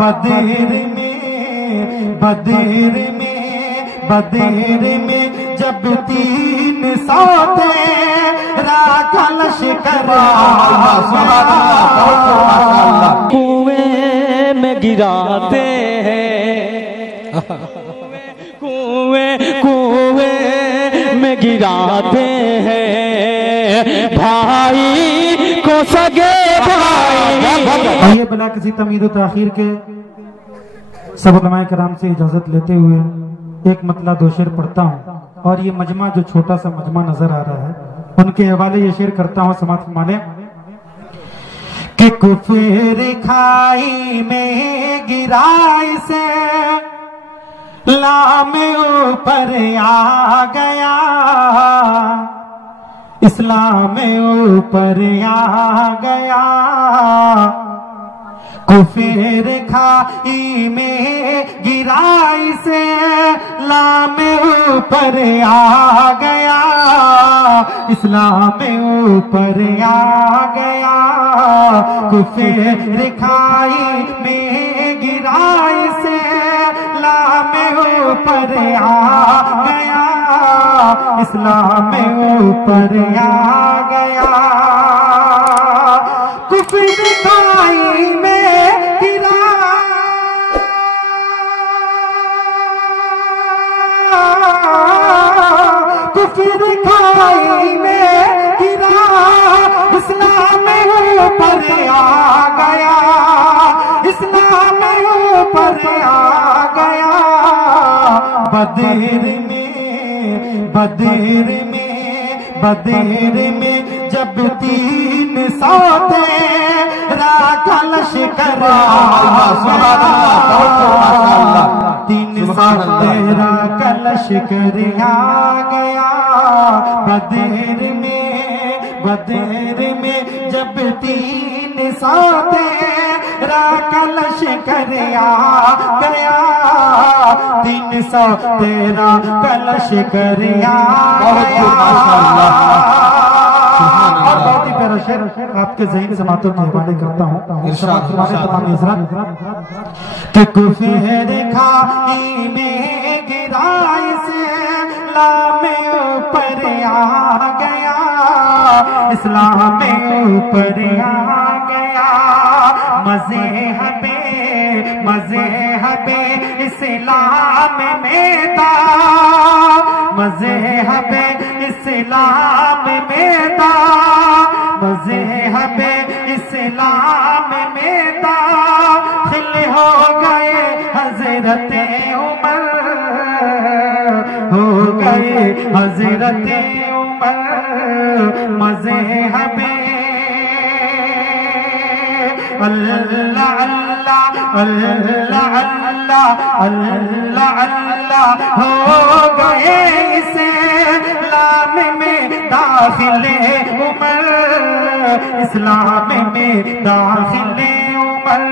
बदर में जब 300 तेरा कलश करा कुएं में गिराते हैं, कुएं में गिराते हैं भाई को सगे भाई। ये बिना किसी तमीद ताखीर के सब उलमाए कराम से इजाजत लेते हुए एक मतला 2 शेर पढ़ता हूँ और ये मजमा जो छोटा सा मजमा नजर आ रहा है उनके हवाले ये शेर करता हूँ। समात फरमाने कि कुफर खाई में गिराई से लाम ऊपर आ गया, इस्लाम ऊपर आ गया। कुफर खाई में गिराई से लाम ऊपर आ गया, इस्लाम ऊपर आ गया। कुफर खाई में गिराई से लाम ऊपर आ गया, इस्लाम ऊपर आ गया। कुफर खाई में कुफर खाई में गिरा, इस्लाम ऊपर आ गया, इस्लाम ऊपर आ गया। बदर में जब 300 तेरा कलश करा 300 तेरा कलश कर आ गया। बदर में जब 300 तेरा कलश कर आ गया, 300 तेरा कलश कर आ गया। और बहुत ही प्यारा शेर आपके ज़हन से मातों के हवाले करता हूँ कि कुफर खाई में गिराई से लाम ऊपर आ गया, इस्लाम ऊपर आ गया। मज़हबे इस्लाम में था, मज़हबे इस्लाम में था, मज़हबे इस्लाम में दाखिल हो गए हज़रत उमर, हो गए हज़रत उमर। मज़हबे अल्लाह अल्लाह अल्लाह अल्लाह अल्लाह अल्लाह हो गए इस्लाम में दाखिले उमर, इस्लाम में दाखिले उमर।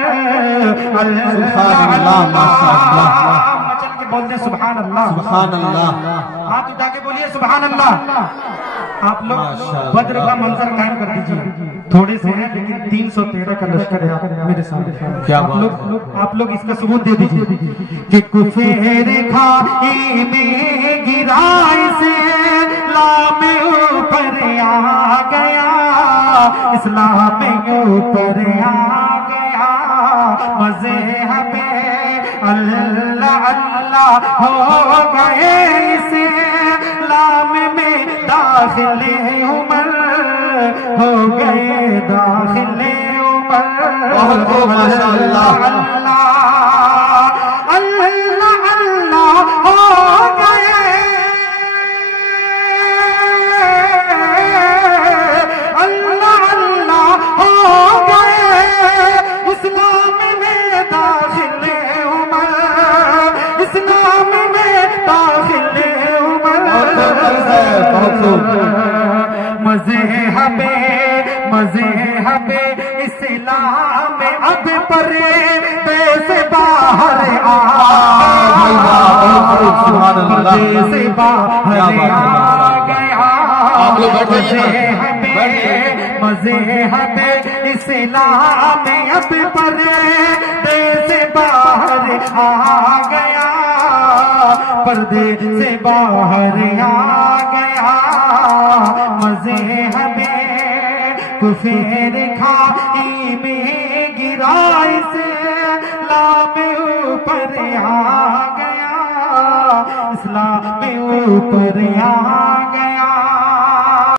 अल्लाह अल्लाह मचल के बोल दे सुभान अल्लाह, सुभान अल्लाह। हाथ उठा के बोलिए सुभान अल्लाह। आप लोग बद्र का मंजर कायम कर दीजिए। थोड़े से हैं लेकिन 313 का लश्कर है मेरे सामने। क्या आप लोग इसका सबूत दे दीजिए कि कुफर खाई में गिराई से लाम ऊपर आ गया, इस्लाम ऊपर आ गया। मज़हबे अल्लाह अल्लाह हो गए इस्लाम में दाखिले उमर, हो गए दाखिले उमर। माशाअल्लाह अल्लाह अल्लाह अल्लाह हो गए, अल्लाह अल्लाह हो गए इस्लाम में दाखिले उमर, इस्लाम में दाखिले उमर। मज़हबे इस्लाम अब पर्दे से बाहर आ गया, से बाहर आ गया। मज़हबे इस्लाम अब पर्दे से आ गया, पर्दे से बाहर आ गया, मजे हमें कुफेर खाई में गिरा, इस्लाम ऊपर आ गया, इस्लाम ऊपर आ